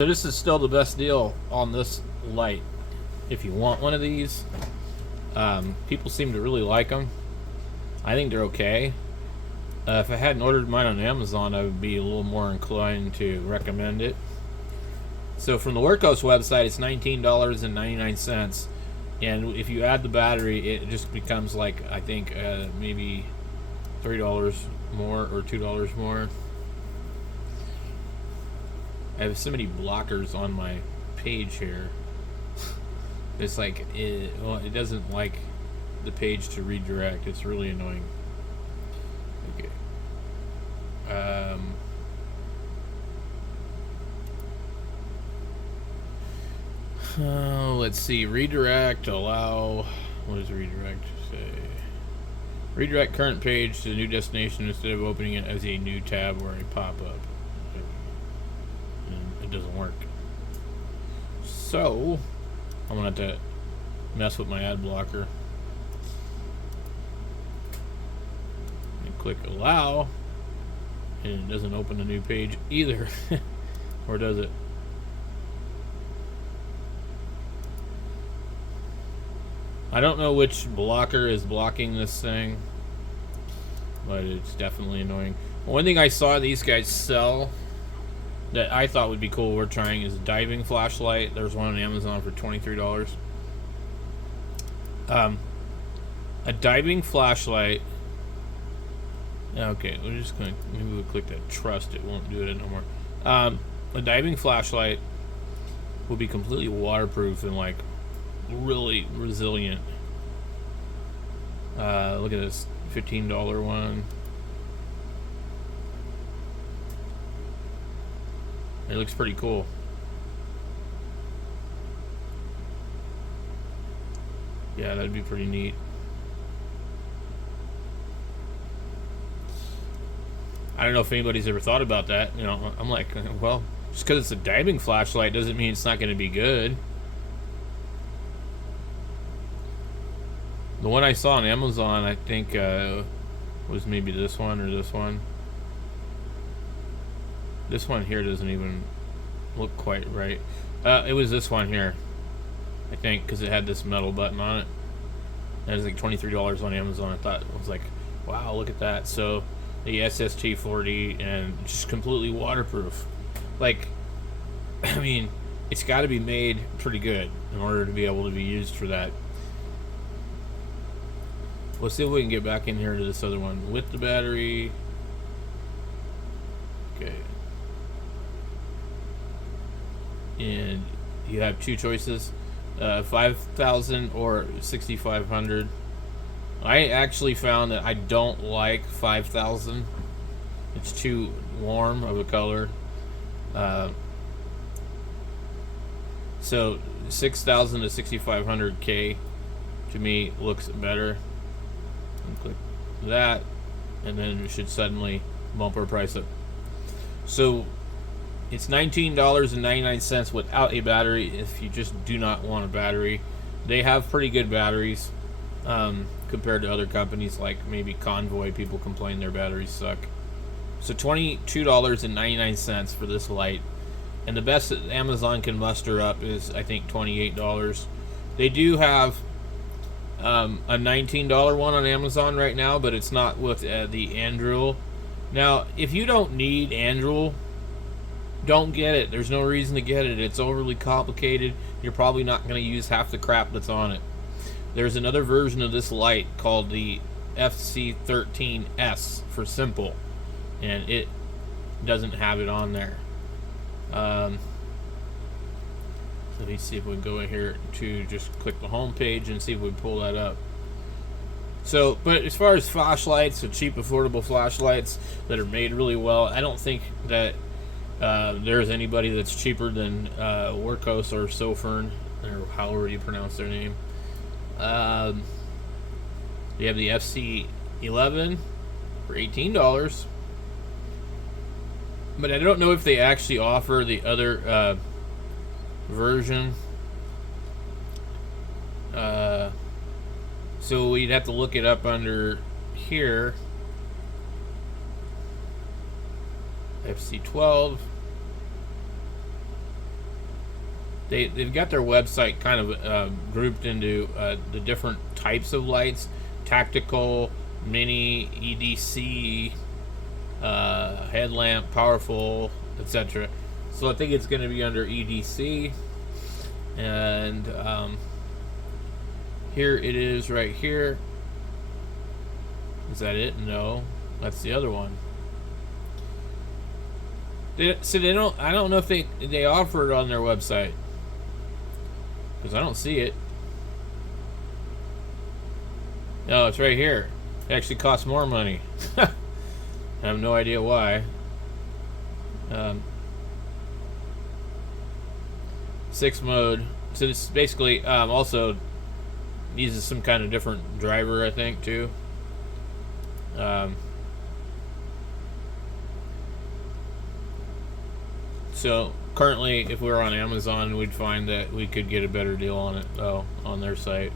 So this is still the best deal on this light. If you want one of these, people seem to really like them. I think they're okay. If I hadn't ordered mine on Amazon, I would be a little more inclined to recommend it. So from the wurkkos website, it's $19.99, and if you add the battery, it just becomes like, I think maybe $3 more or $2 more. I have so many blockers on my page here. It's like, it doesn't like the page to redirect. It's really annoying. Okay. Let's see. Redirect, allow. What does redirect say? Redirect current page to the new destination instead of opening it as a new tab or a pop-up. It doesn't work. So I'm gonna have to mess with my ad blocker and click allow, and it doesn't open a new page either. Or does it? I don't know which blocker is blocking this thing, but it's definitely annoying. One thing I saw these guys sell that I thought would be cool worth trying is a diving flashlight. There's one on Amazon for $23. A diving flashlight. Okay, we're just gonna, maybe we'll click that trust. It won't do it no more. A diving flashlight will be completely waterproof and like really resilient. Look at this $15 one. It looks pretty cool. Yeah, that'd be pretty neat. I don't know if anybody's ever thought about that. You know, I'm like, well, just because it's a diving flashlight doesn't mean it's not going to be good. The one I saw on Amazon, I think, was maybe this one or this one. This one here doesn't even look quite right. It was this one here, I think, because it had this metal button on it. And it was like $23 on Amazon. I thought, I was like, wow, look at that. So the SST40 and just completely waterproof. Like, I mean, it's got to be made pretty good in order to be able to be used for that. Let's see if we can get back in here to this other one with the battery. Okay. And you have two choices, 5,000 or 6,500. I actually found that I don't like 5,000. It's too warm of a color. So 6,000 to 6,500K to me looks better. And click that, and then it should suddenly bump our price up. So it's $19.99 without a battery if you just do not want a battery. They have pretty good batteries compared to other companies like maybe Convoy. People complain their batteries suck. So $22.99 for this light. And the best that Amazon can muster up is, I think, $28. They do have a $19 one on Amazon right now, but it's not with the Andrew. Now, if you don't need Andrew, don't get it. There's no reason to get it. It's overly complicated. You're probably not going to use half the crap that's on it. There's another version of this light called the fc13s for simple, and it doesn't have it on there. Let me see if we can go in here to just click the home page and see if we pull that up. So, but as far as flashlights, so cheap, affordable flashlights that are made really well, I don't think that there's anybody that's cheaper than wurkkos or Sofern, or however you pronounce their name. You have the FC11 for $18, but I don't know if they actually offer the other version. So we'd have to look it up under here. FC12. they've got their website kind of grouped into the different types of lights: tactical, mini, EDC, headlamp, powerful, etc. So I think it's going to be under EDC, and here it is right here. Is that it? No, that's the other one. So they don't. I don't know if they offer it on their website, because I don't see it. No, it's right here. It actually costs more money. I have no idea why. 6 mode. So this basically also uses some kind of different driver, I think, too. So currently, if we were on Amazon, we'd find that we could get a better deal on it, though, on their site.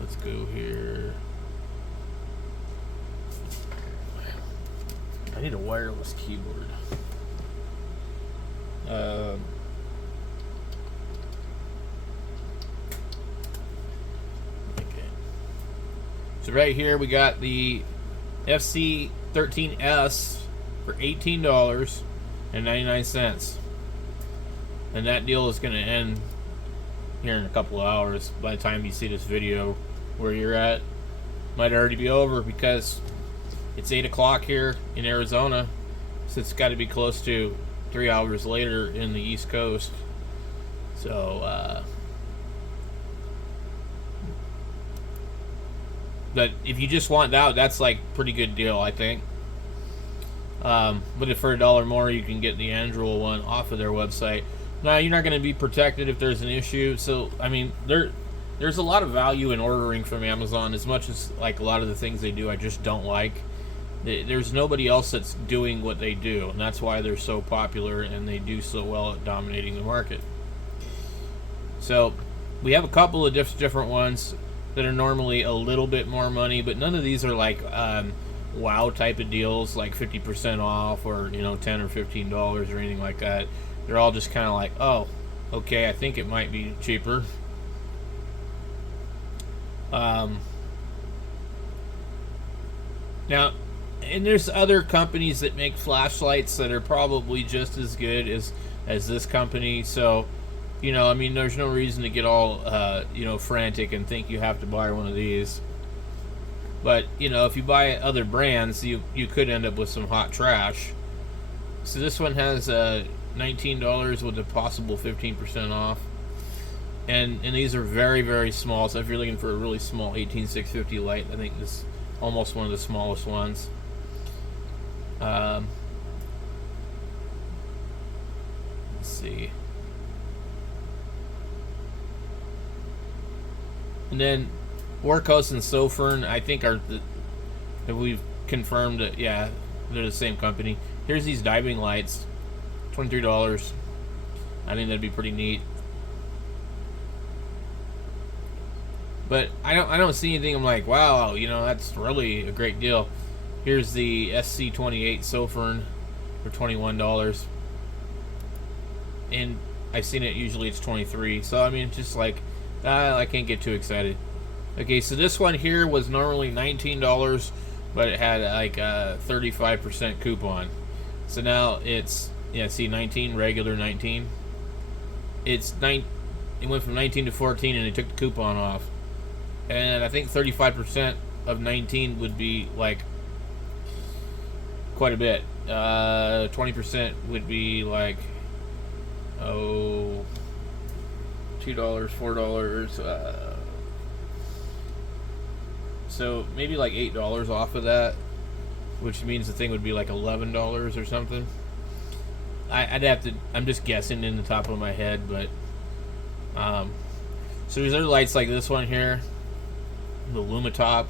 Let's go here. I need a wireless keyboard. Okay. So right here we got the fc13s for $18.99, and that deal is going to end here in a couple of hours. By the time you see this video, where you're at might already be over, because it's 8 o'clock here in Arizona, so it's got to be close to 3 hours later in the East Coast. So but if you just want that, that's like pretty good deal, I think. But if for $1 more, you can get the Android one off of their website. Now, you're not going to be protected if there's an issue. So, I mean, there's a lot of value in ordering from Amazon. As much as like a lot of the things they do, I just don't like. There's nobody else that's doing what they do, and that's why they're so popular and they do so well at dominating the market. So, we have a couple of different ones that are normally a little bit more money, but none of these are like wow type of deals, like 50% off or, you know, $10 or $15 or anything like that. They're all just kind of like, oh, okay, I think it might be cheaper. Now, and there's other companies that make flashlights that are probably just as good as this company. So, you know, I mean, there's no reason to get all you know, frantic and think you have to buy one of these. But, you know, if you buy other brands, you could end up with some hot trash. So this one has $19 with a possible 15% off. And these are very, very small. So if you're looking for a really small 18650 light, I think this is almost one of the smallest ones. Let's see. And then wurkkos and Sofern, I think, are that we've confirmed that, yeah, they're the same company. Here's these diving lights, $23. I think that'd be pretty neat. But I don't see anything I'm like, wow, you know, that's really a great deal. Here's the SC28 Sofern for $21. And I've seen it, usually it's 23. So I mean, just like, I can't get too excited. Okay, so this one here was normally $19, but it had like a 35% coupon. So now it's, yeah, see, 19, regular 19. It went from 19 to 14, and they took the coupon off. And I think 35% of 19 would be like quite a bit. 20% would be like, oh, $2, $4. So maybe like $8 off of that, which means the thing would be like $11 or something. I'd have to, I'm just guessing in the top of my head, but so there's other lights like this one here, the Lumitop,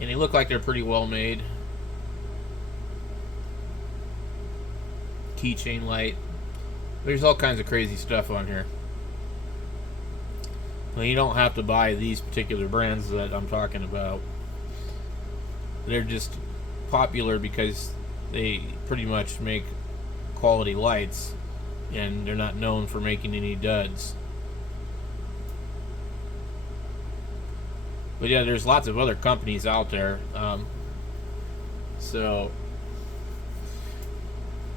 and they look like they're pretty well made. Keychain light. There's all kinds of crazy stuff on here. Well, you don't have to buy these particular brands that I'm talking about. They're just popular because they pretty much make quality lights. and they're not known for making any duds. But yeah, there's lots of other companies out there.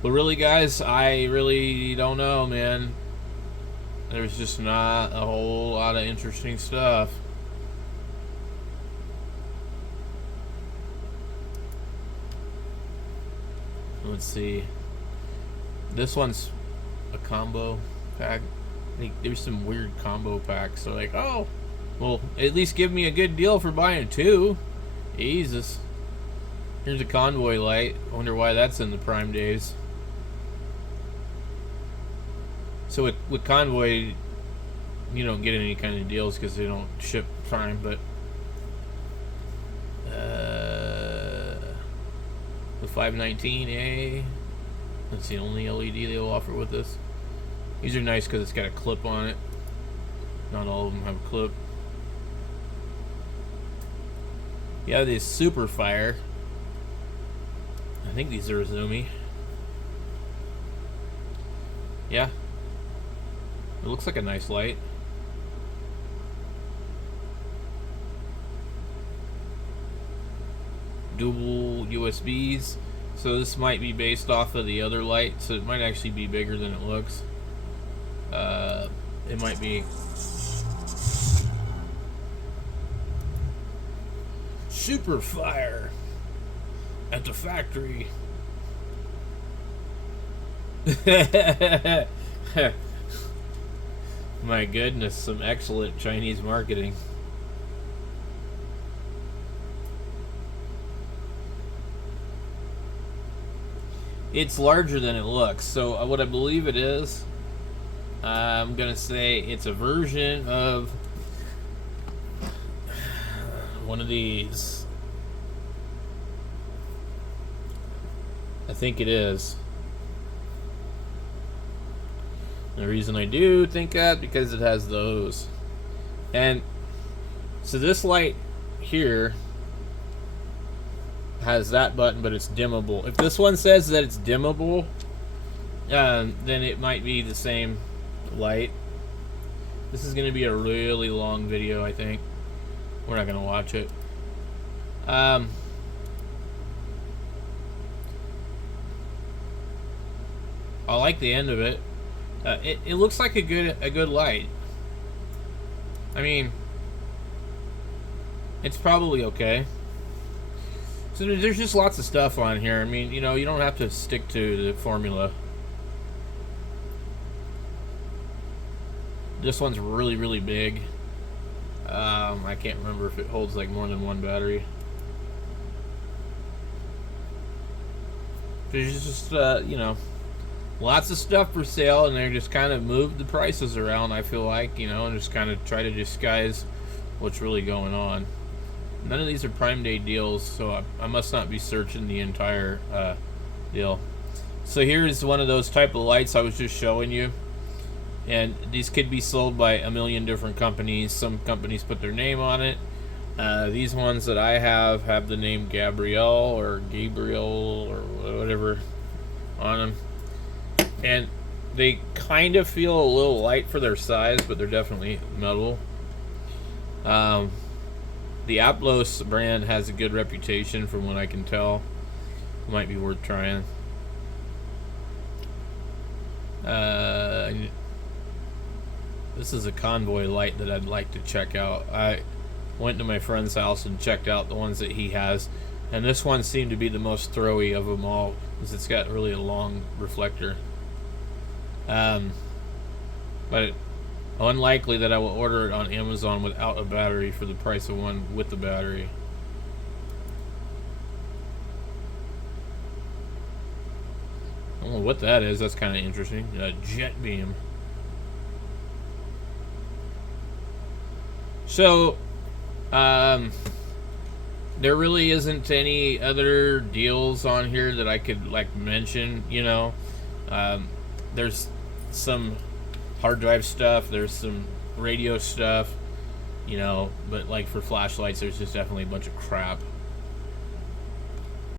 But really, guys, I really don't know, man. There's just not a whole lot of interesting stuff. Let's see. This one's a combo pack. There's some weird combo packs. So like, oh, well, at least give me a good deal for buying two. Jesus. Here's a convoy light. I wonder why that's in the Prime days. So with convoy, you don't get any kind of deals because they don't ship Prime, but the 519A, that's the only LED they'll offer with this. These are nice because it's got a clip on it. Not all of them have a clip. Yeah, this Super Fire. I think these are Izumi. Yeah. It looks like a nice light. Dual USBs. So this might be based off of the other light, so it might actually be bigger than it looks. It might be Super Fire at the factory. My goodness, some excellent Chinese marketing. It's larger than it looks. So what I believe it is, I'm going to say it's a version of one of these. I think it is. The reason I do think that, because it has those. And so this light here has that button, but it's dimmable. If this one says that it's dimmable, then it might be the same light. This is going to be a really long video, I think. We're not going to watch it. I like the end of it. It looks like a good light. I mean, it's probably okay. So there's just lots of stuff on here. I mean, you know, you don't have to stick to the formula. This one's really, really big. I can't remember if it holds like more than one battery. There's just, you know, lots of stuff for sale, and they just kind of moved the prices around, I feel like, you know, and just kind of try to disguise what's really going on. None of these are Prime Day deals, so I must not be searching the entire deal. So here's one of those type of lights I was just showing you. And these could be sold by a million different companies. Some companies put their name on it. These ones that I have the name Gabriel or whatever on them. And they kind of feel a little light for their size, but they're definitely metal. The Aplos brand has a good reputation from what I can tell. Might be worth trying. This is a convoy light that I'd like to check out. I went to my friend's house and checked out the ones that he has, and this one seemed to be the most throwy of them all because it's got really a long reflector. But unlikely that I will order it on Amazon without a battery for the price of one with the battery. I don't know what that is. That's kind of interesting. A jet beam. So, there really isn't any other deals on here that I could like mention, you know. There's some hard drive stuff, there's some radio stuff, you know, but like for flashlights there's just definitely a bunch of crap.